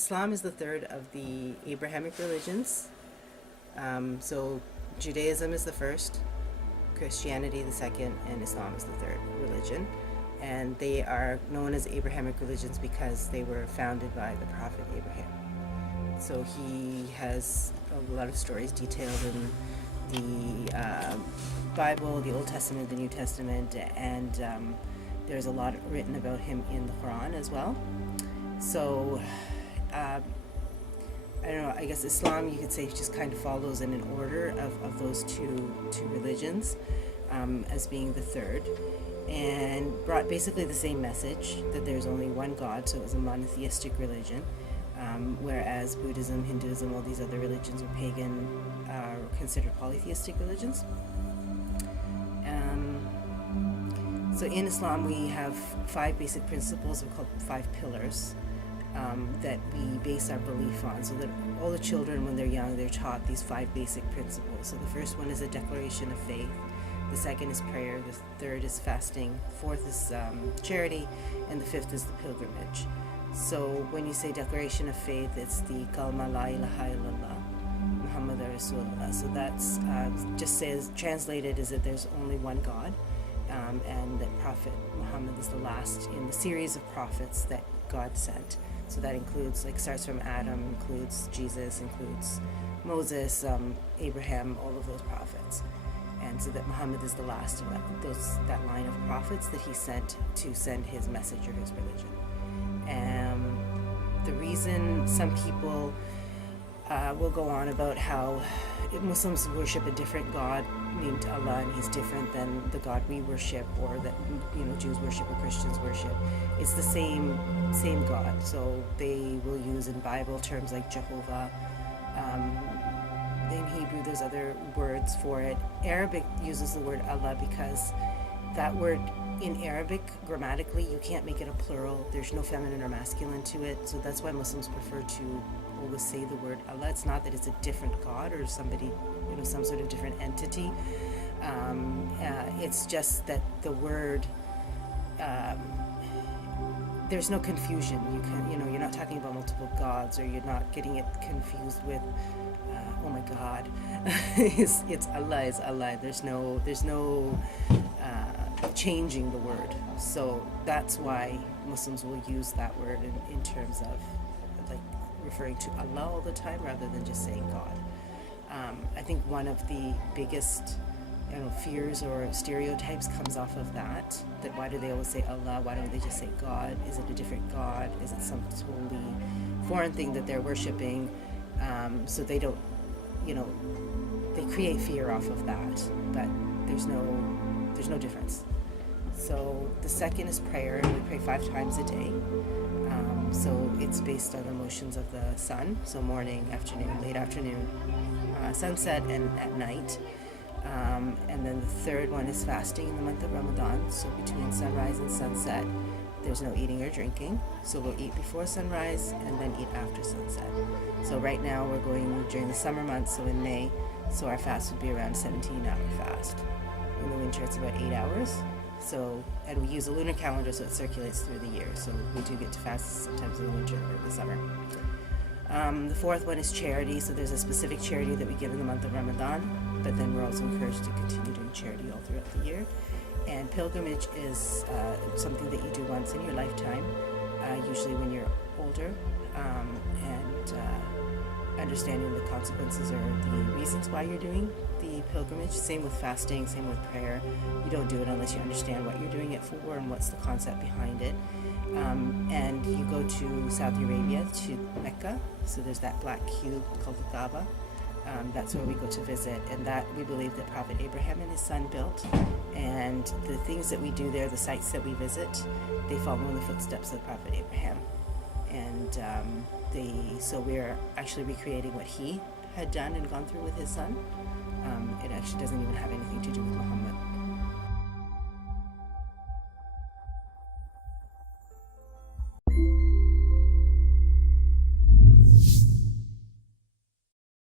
Islam is the third of the Abrahamic religions. So Judaism is the first, Christianity the second, and Islam is the third religion. And they are known as Abrahamic religions because they were founded by the Prophet Abraham. So he has a lot of stories detailed in the Bible, the Old Testament, the New Testament, and there's a lot written about him in the Quran as well. So I don't know, I guess Islam, you could say, just kind of follows in an order of those two religions, as being the third, and brought basically the same message, that there's only one God. So it was a monotheistic religion, whereas Buddhism, Hinduism, all these other religions were pagan, considered polytheistic religions. So in Islam we have 5 basic principles, we're called 5 pillars, that we base our belief on, so that all the children, when they're young, they're taught these 5 basic principles. So the first one is a declaration of faith, the second is prayer, the third is fasting, fourth is charity, and the fifth is the pilgrimage. So when you say declaration of faith, it's the kalma la ilaha illallah Muhammad Rasulullah. So that's just says, translated, is that there's only one God, and that Prophet Muhammad is the last in the series of prophets that God sent. So that includes, starts from Adam, includes Jesus, includes Moses, Abraham, all of those prophets. And so that Muhammad is the last of that line of prophets that he sent to send his message or his religion. And the reason some people will go on about how Muslims worship a different God named Allah, and he's different than the God we worship, or that Jews worship or Christians worship. It's the same God. So they will use in Bible terms like Jehovah. In Hebrew, there's other words for it. Arabic uses the word Allah because that word in Arabic, grammatically, you can't make it a plural. There's no feminine or masculine to it. So that's why Muslims prefer to always say the word Allah. It's not that it's a different God or somebody, some sort of different entity. It's just that the word, there's no confusion. You're not talking about multiple gods, or you're not getting it confused with, oh my God, it's Allah, it's Allah. There's no changing the word. So that's why Muslims will use that word in terms of referring to Allah all the time, rather than just saying God. I think one of the biggest fears or stereotypes comes off of that why do they always say Allah? Why don't they just say God? Is it a different God? Is it some totally foreign thing that they're worshiping? So they don't, they create fear off of that, but there's no difference. So the second is prayer, and we pray 5 times a day. So it's based on the motions of the sun, so morning, afternoon, late afternoon, sunset, and at night. And then the third one is fasting in the month of Ramadan. So between sunrise and sunset, there's no eating or drinking. So we'll eat before sunrise and then eat after sunset. So right now we're going during the summer months, so in May, so our fast would be around 17-hour fast. In the winter it's about 8 hours. So, and we use a lunar calendar, so it circulates through the year. So we do get to fast sometimes in the winter or the summer. The fourth one is charity. So there's a specific charity that we give in the month of Ramadan, but then we're also encouraged to continue doing charity all throughout the year. And pilgrimage is something that you do once in your lifetime, usually when you're older, and understanding the consequences or the reasons why you're doing the pilgrimage. Same with fasting, same with prayer. You don't do it unless you understand what you're doing it for and what's the concept behind it. And you go to Saudi Arabia, to Mecca. So there's that black cube called the Kaaba. That's where we go to visit, and that we believe that Prophet Abraham and his son built. And the things that we do there, the sites that we visit, they follow in the footsteps of Prophet Abraham. And so we're actually recreating what he had done and gone through with his son. It actually doesn't even have anything to do with Muhammad.